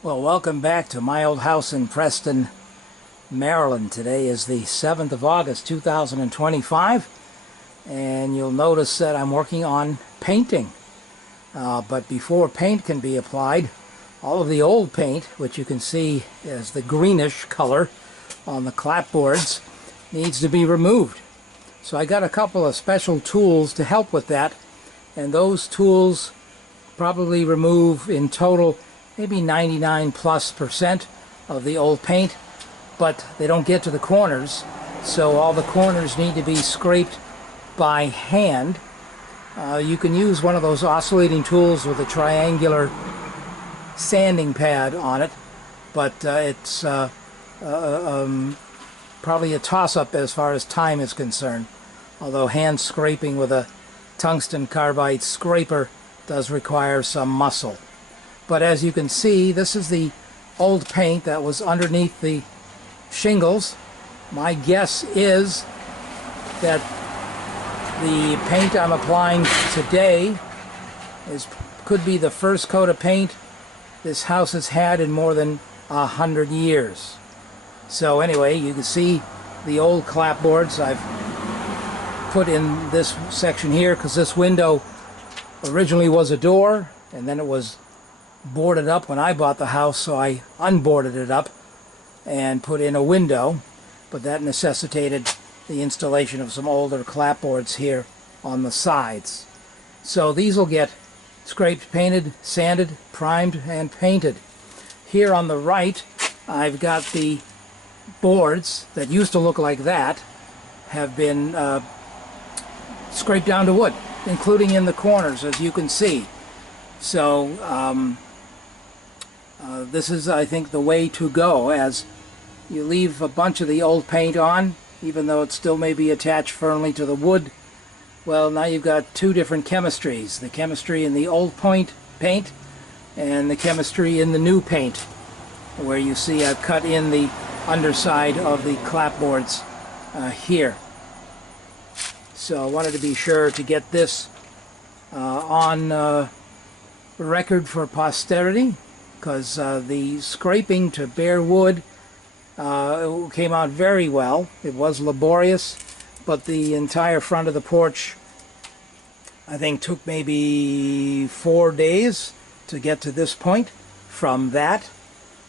Well, welcome back to my old house in Preston, Maryland. Today is the 7th of August, 2025, and you'll notice that I'm working on painting. But before paint can be applied, all of the old paint, which you can see as the greenish color on the clapboards, needs to be removed. So I got a couple of special tools to help with that, and those tools probably remove in total maybe 99+% of the old paint, but they don't get to the corners, so all the corners need to be scraped by hand. You can use one of those oscillating tools with a triangular sanding pad on it, but it's probably a toss-up as far as time is concerned, although hand scraping with a tungsten carbide scraper does require some muscle. But as you can see, this is the old paint that was underneath the shingles. My guess is that the paint I'm applying today could be the first coat of paint this house has had in more than 100 years. So anyway, you can see the old clapboards I've put in this section here, because this window originally was a door, and then it was boarded up when I bought the house, so I unboarded it up and put in a window, but that necessitated the installation of some older clapboards here on the sides. So these will get scraped, painted, sanded, primed, and painted. Here on the right, I've got the boards that used to look like that have been scraped down to wood, including in the corners, as you can see. So this is, I think, the way to go, as you leave a bunch of the old paint on, even though it still may be attached firmly to the wood. Well, now you've got two different chemistries: the chemistry in the old paint and the chemistry in the new paint, where you see I've cut in the underside of the clapboards here. So I wanted to be sure to get this on record for posterity, because the scraping to bare wood came out very well. It was laborious, but the entire front of the porch, I think, took maybe 4 days to get to this point from that.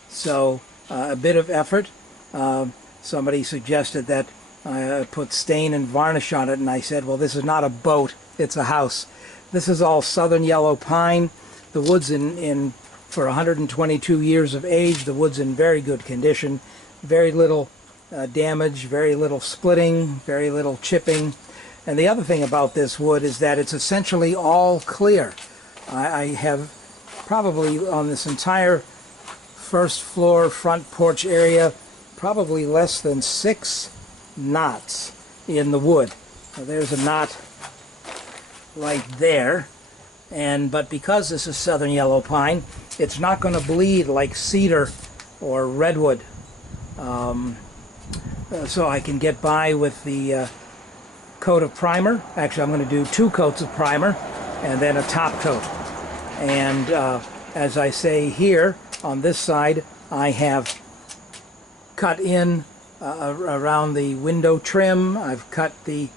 So a bit of effort. Somebody suggested that I put stain and varnish on it, and I said, well, this is not a boat, it's a house. This is all southern yellow pine. The wood's for 122 years of age. The wood's in very good condition. Very little damage, very little splitting, very little chipping. And the other thing about this wood is that it's essentially all clear. I have probably on this entire first floor front porch area probably less than 6 knots in the wood. Now, there's a knot right there. But because this is southern yellow pine, it's not going to bleed like cedar or redwood. So I can get by with the coat of primer. Actually, I'm going to do 2 coats of primer and then a top coat. And as I say here, on this side, I have cut in around the window trim. I've cut the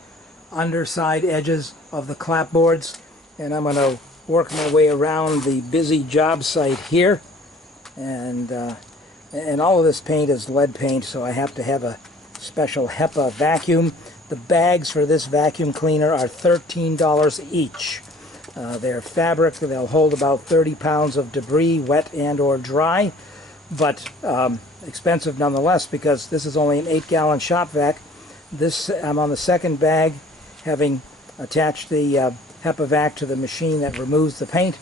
underside edges of the clapboards, and I'm going to work my way around the busy job site here. And all of this paint is lead paint, so I have to have a special HEPA vacuum. The bags for this vacuum cleaner are $13 each. They're fabric. They'll hold about 30 pounds of debris, wet and or dry, but expensive nonetheless, because this is only an 8-gallon shop vac. I'm on the second bag, having attached the HEPA vac to the machine that removes the paint,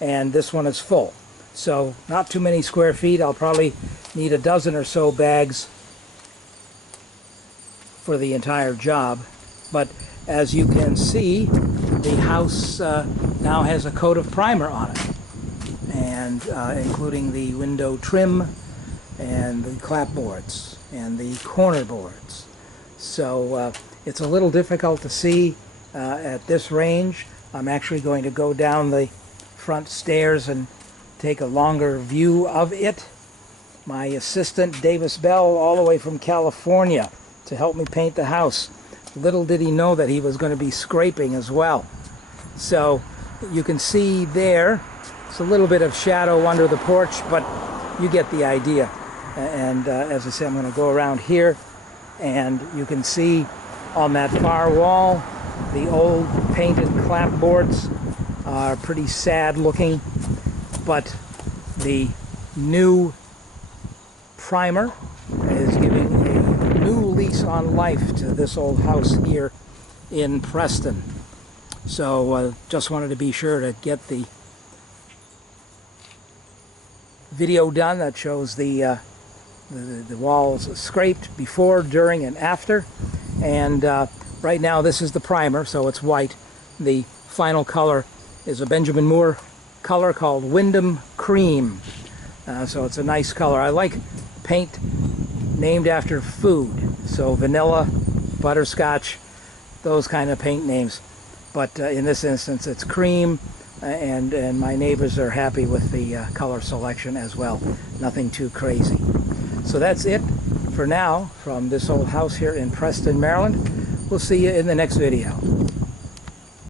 and this one is full. So not too many square feet. I'll probably need a dozen or so bags for the entire job. But as you can see, the house now has a coat of primer on it, and including the window trim and the clapboards and the corner boards. So it's a little difficult to see at this range. I'm actually going to go down the front stairs and take a longer view of it. My assistant, Davis Bell, all the way from California to help me paint the house. Little did he know that he was going to be scraping as well. So you can see there, it's a little bit of shadow under the porch, but you get the idea. And as I said, I'm going to go around here, and you can see on that far wall, the old painted clapboards are pretty sad looking, but the new primer is giving a new lease on life to this old house here in Preston. So just wanted to be sure to get the video done that shows the walls scraped before, during, and after. And right now this is the primer, so it's white. The final color is a Benjamin Moore color called Wyndham Cream. So it's a nice color. I like paint named after food, so vanilla, butterscotch, those kind of paint names. But in this instance it's cream, and my neighbors are happy with the color selection as well. Nothing too crazy. So that's it for now from this old house here in Preston, Maryland. We'll see you in the next video.